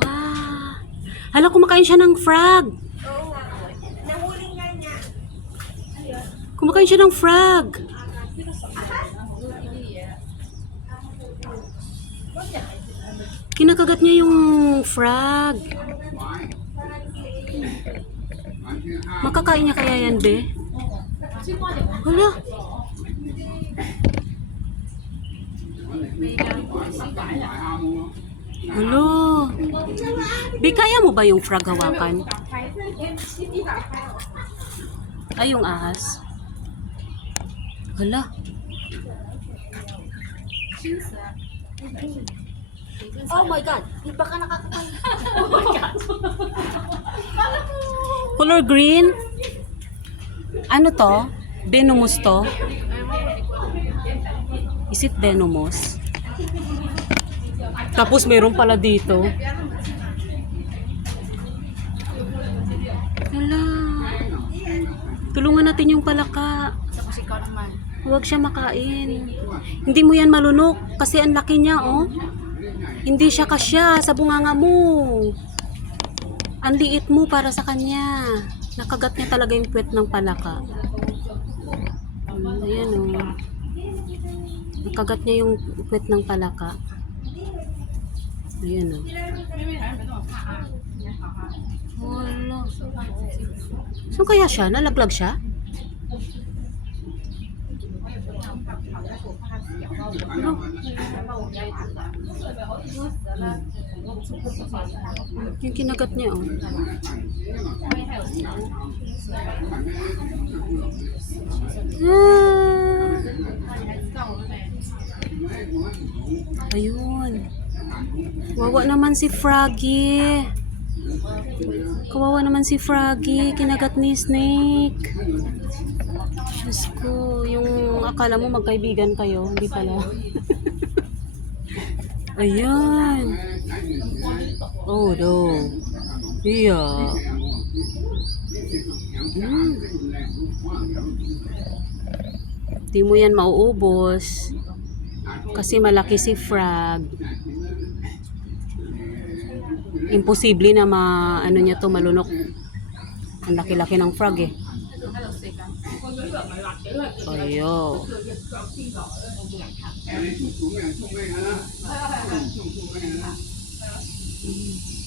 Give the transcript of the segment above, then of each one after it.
Wow. Hala, kumakain siya ng frog. Oo nga. Nahuli nga niya. Kumakain siya ng frog. Kinakagat niya yung frog. Makakain niya kaya yan, be? Hala. Halo. Be, kaya mo ba yung frog hawakan? Ay, yung ahas. Hala. Oh my God. Di ba ka nakakatawa? Color green? Ano to? Venomous to? Is it venomous? Tapos meron pala dito. Hala. Tulungan natin yung palaka. Huwag siya makain. Hindi mo yan malunok kasi ang laki niya, oh. Hindi siya kasya sa bunganga mo. Ang liit mo para sa kanya. Nakagat niya talaga yung puwet ng palaka. Ayan, oh. Nakagat niya yung puwet ng palaka. Ayan, oh. Wala. Saan kaya siya? Nalaglag siya? Ano? Yung kinagat niya, oh. Ah. Ayun. Wawa naman si Froggy. Kawawa naman si Froggy. Kinagat ni Snake. Diyos ko, yung akala mo magkaibigan kayo, hindi pala. Ayan. Oh, no. Yeah. Mm. Di mo yan mauubos. Kasi malaki si Frog. Imposible na ma ano niya to malunok. Ang laki-laki ng frog eh. Ayo. Mm.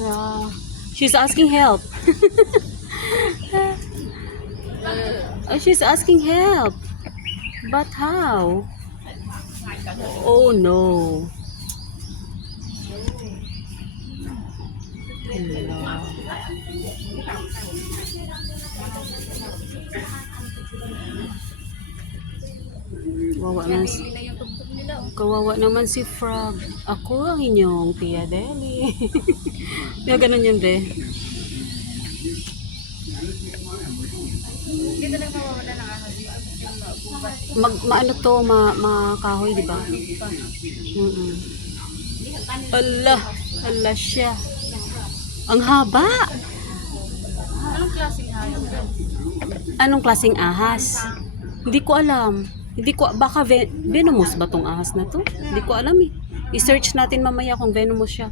Ah, she's asking help. oh, she's asking help. But how? Oh no. Wawa na si Kawawa naman si Frog. Ako ang inyong Tia Deli. Kaya ganun yun, de. Ahas. Mag, maano to, ma, makahoy, di ba? Mm Ala, ala siya. Ang haba. Anong klaseng yun? Anong klaseng ahas? Hindi ko alam. Hindi ko, baka ve- venomous ba tong ahas na to? Hindi ko alam eh. I-search natin mamaya kung venomous siya.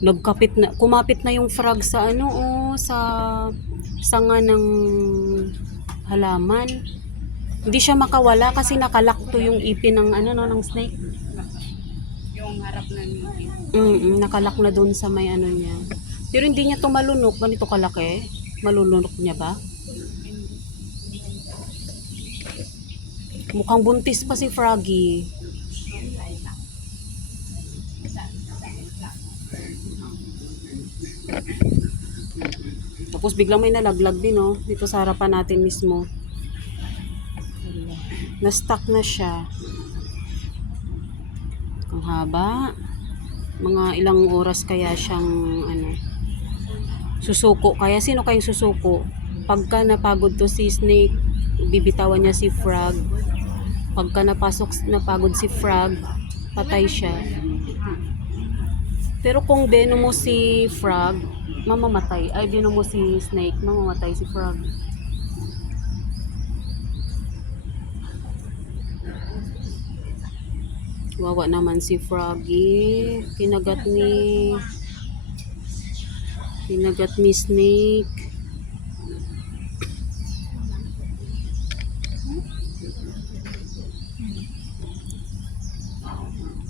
Nagkapit na, kumapit na yung frog sa ano, oh, sa sanga ng halaman. Hindi siya makawala kasi nakalakto yung ipin ng ano no, ng snake. Yung harap ng Mm, nakalak na doon sa may ano niya. Pero hindi niya to malunok, ganito kalaki. Malulunok niya ba? Mukhang buntis pa si Froggy. Tapos biglang may nalaglag din, oh. Dito sa harapan natin mismo. Na-stuck na siya. Ang haba. Mga ilang oras kaya siyang, ano, susuko. Kaya sino kayong susuko? Pagka napagod to si Snake, bibitawan niya si Frog. Pagka napasok, napagod si Frog, patay siya. Pero kung beno mo si frog, mamamatay. Ay, beno mo si snake, mamamatay si frog. Wawa naman si Froggy. Kinagat ni... Kinagat ni Snake.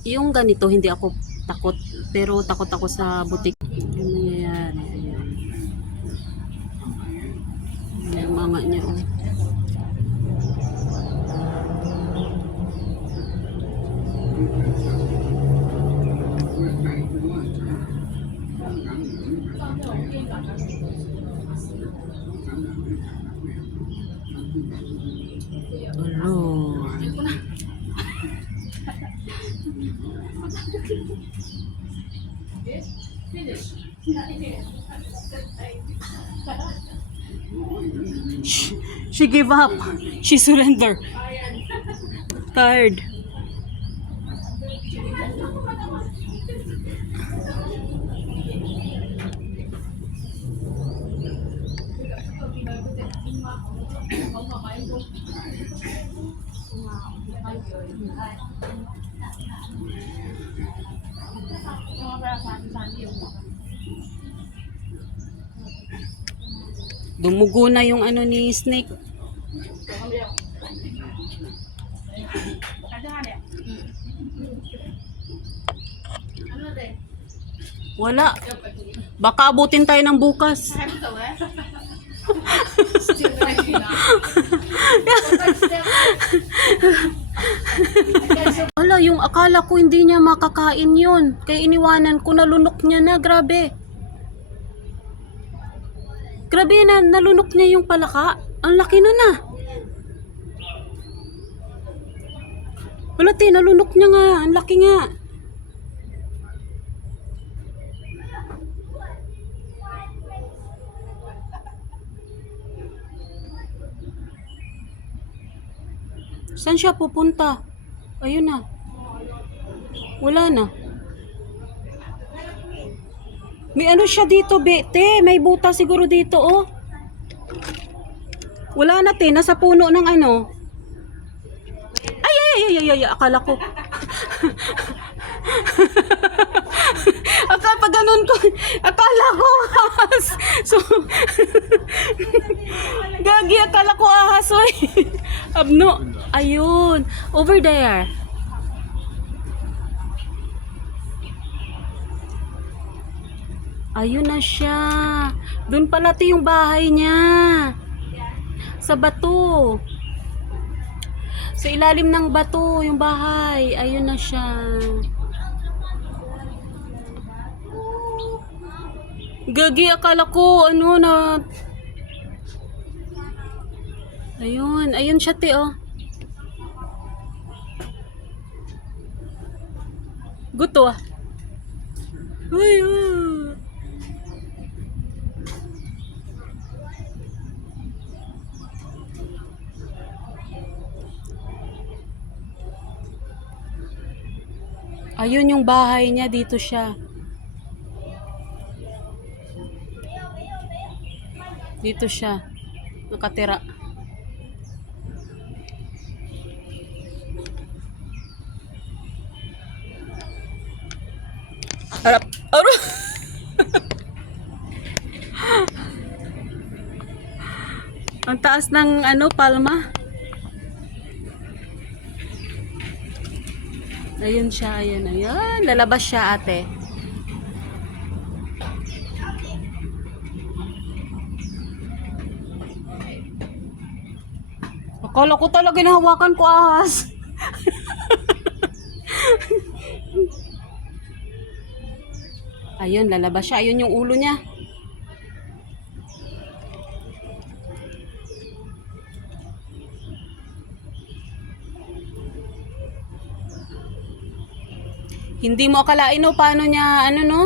Yung ganito, hindi ako takot. Pero takot ako sa butik. She, gave up. She surrendered. Tired. Dumugo na yung ano ni Snake. Wala. Baka abutin tayo ng bukas. Ano to eh? Wala, yung akala ko hindi niya makakain yun. Kaya iniwanan ko, nalunok niya na. Grabe. Grabe na, nalunok niya yung palaka. Ang laki na na. Wala, te, nalunok niya nga. Ang laki nga. Saan siya pupunta? Ayun na. Wala na. May ano siya dito, bete. May buta siguro dito, oh. Wala na, te. Nasa puno ng ano. Ay, ay, ay, ay, ay. Akala ko. akala pa ganun ko. Akala ko ahas. So, gagi, akala ko ahas, oy. Abno. Ayun. Over there. Ayun na siya. Doon pala ti yung bahay niya. Sa bato. Sa ilalim ng bato, yung bahay. Ayun na siya. Gagi, akala ko, ano na... Ayun, ayun siya, te, oh. Guto, ah. Uy, ah. Ayun yung bahay niya, dito siya. Dito siya. Nakatira. Harap. Aro. Ang taas ng ano, palma. Ayun siya, ayun, ayun. Lalabas siya, ate. Akala ko talaga nahawakan ko ahas. ayun, lalabas siya. Ayun yung ulo niya. Hindi mo akalain no paano niya ano no?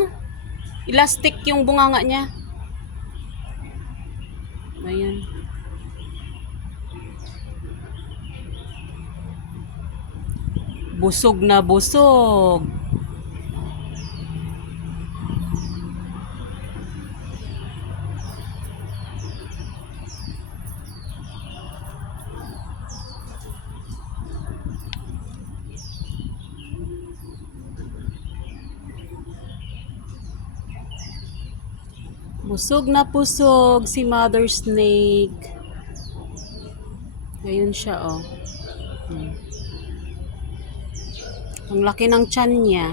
Elastic yung bunganga niya. Ayan. Busog na busog. Busog na busog si Mother Snake. Ayun siya, oh. Hmm. Ang laki ng tiyan niya.